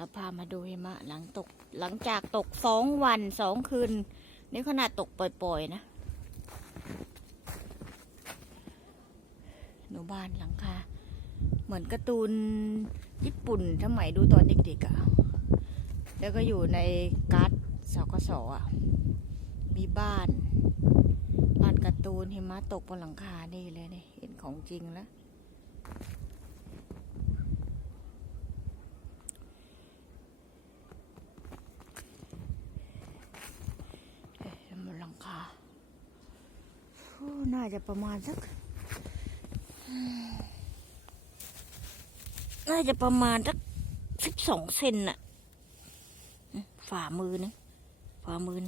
เราพามาดูหิมะหลังตกหลังจากตกสองวันสองคืน นี่ขนาดตกปล่อยๆนะหนูบ้านหลังคา เหมือนการ์ตูนญี่ปุ่นสมัยดูตอนเด็กๆอะ่ะ แล้วก็อยู่ในการ์ดสกสอะ มีบ้านบ้านการ์ตูนหิมะตกบนหลังคานี่เลยเนี่ยเห็นของจริงแล้ว เอ๊ะบนหลังคาโอ้ น่าจะประมาณสัก น่าจะประมาณสักสิบสองเซนน่ะ ฝ่ามือนะฝ่ามือน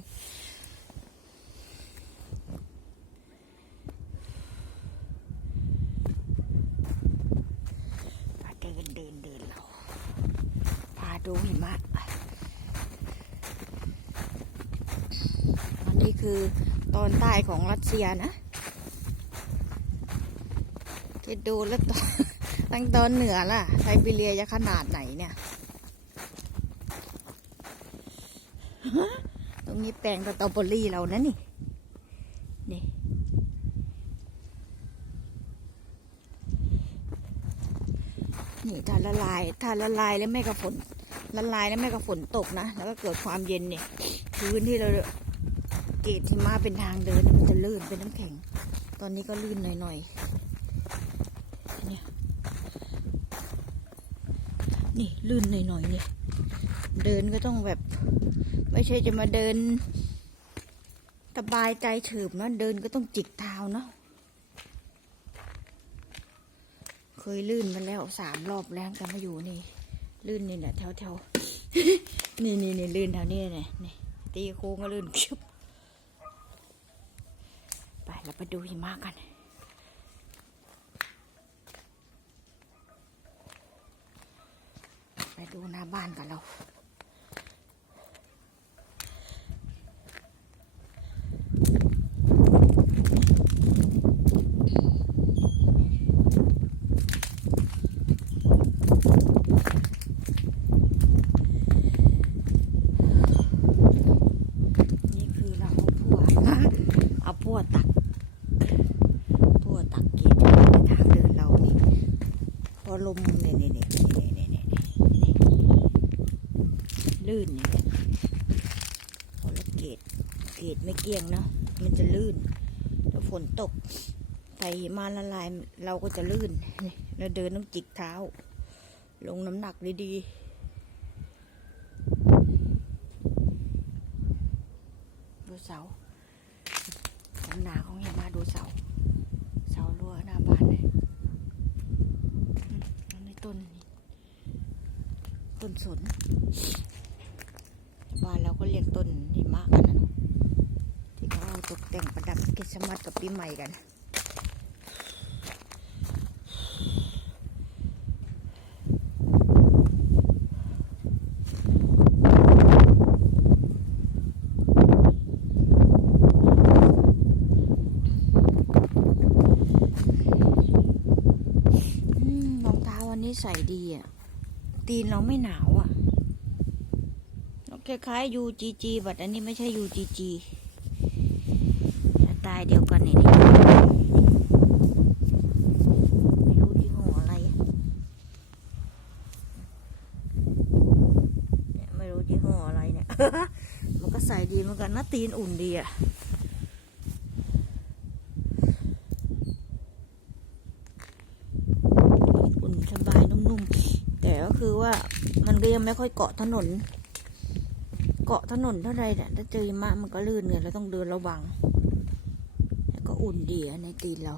พาเดินเดินเดินเราพาดูหิมะอันนี้คือตอนใต้ของรัสเซียนะ คิดดูแล้วตอนตั้งตอนเหนือล่ะ ไซบีเรียจะขนาดไหนเนี่ย ตรงนี้แปลงสตรอเบอรี่เรานะนี่ นี่นี่ถ้าละลายถ้าละลายแล้วไม่กับฝนละลายแล้วไม่กับฝนตกนะ แล้วก็เกิดความเย็นเนี่ยพื้นที่เราเกตที่มาเป็นทางเดินมันจะลื่นเป็นน้ำแข็ง ตอนนี้ก็ลื่นหน่อยๆ เนี่ย นี่ลื่นหน่อยๆเนี่ย เดินก็ต้องแบบ ไม่ใช่จะมาเดินสบายใจเฉิบนะเดินก็ต้องจิกเท้าเนาะเคยลื่นมาแล้วสามรอบแล้วกันมาอยู่นี่ ลื่นนี่แหละแถวแถวๆนี่นี่นี่ลื่นแถวนี้เนี่ยนี่ตีโค้งก็ลื่นคิบไปเราไปดูหิมะกัน ไปดูหน้าบ้านกับเรา นี่คือเราเอาพั่ว เอาพั่วตักพั่วตักเกจในทางเดินเรานี่พอลมเนี่ยเนี่ยเนี่ยเนี่ยเนี่ยเนี่ยเนี่ย ลื่นเนี่ยพอล้วเกจเกจไม่เกี่ยงเนาะมันจะลื่นถ้าฝนตกใส่หิมาละลายเราก็จะลื่นเราเดินต้องจิกเท้า ลงน้ำหนักดีๆดูเสาความหนาของเห็นมาดูเสา เสารั้วหน้าบ้านเลยในต้น ต้นสนานเราก็เรียกต้นหิมะกันนะเนาะที่เขาเอาตกแต่งประดับคริสต์มาสกับปีใหม่กันรองเท้าวันนี้ใส่ดีอะ ตีนเราไม่หนาวอะ คล้ายๆ UGG บัดอันนี้ไม่ใช่ UGG สไตล์เดียวกันนี่ไม่รู้ยี่ห้ออะไรเนี่ยไม่รู้ยี่ห้ออะไรเนี่ย มันก็ใส่ดีเหมือนกันนะตีนอุ่นดีอะอุ่นสบายนุ่มๆ แต่ก็คือว่ามันก็ยังไม่ค่อยเกาะถนน กาะถนนเท่าไรเนี่ยถ้าเจอหิมะมันก็ลื่นเนี่ยเราต้องเดินระวัง แล้วก็อุ่นดีในตีนเรา